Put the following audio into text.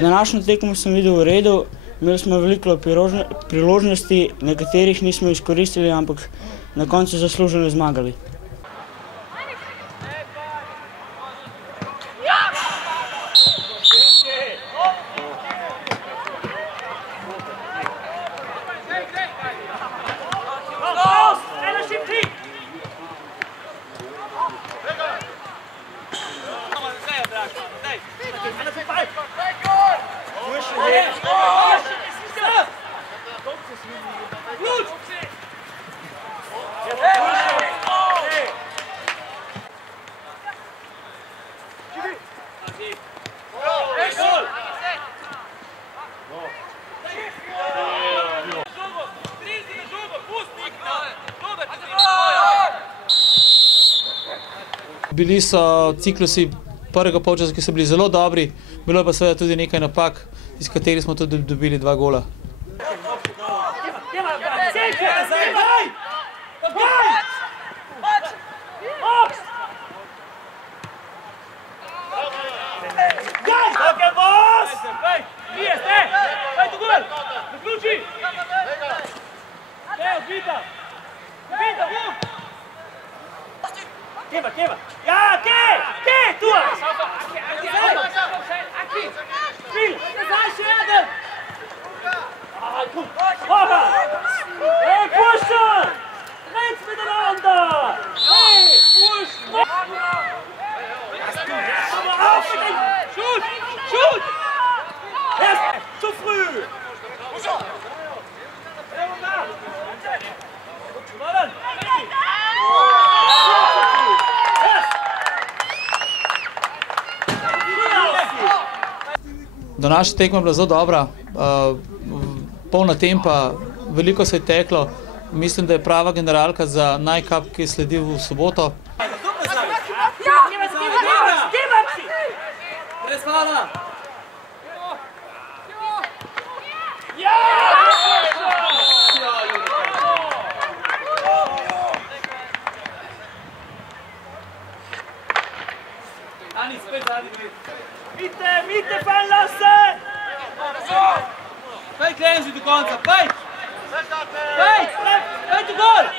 Današnjo tekmo sem videl v redu, imeli smo veliko priložnosti, nekaterih nismo izkoristili, ampak na koncu zasluženo zmagali. Bili so ciklusi prvega polčasa, ki so bili zelo dobri, bilo je pa seveda tudi nekaj napak, iz katerih smo tudi dobili 2 gola. Keva! Ja, Ke! Tu! Spil! Zdaj še eden! Ej, pušča! Rec miteinander! Ej, pušča! Shoot! Zu früh! Današnja tekma je bila zelo dobra, polna tempa, veliko se je teklo. Mislim, da je prava generalka za Naj-Cup, ki sledi v soboto. Mitte fallen lassen! Fej, krenži do konca, fej! Fej, tu gol!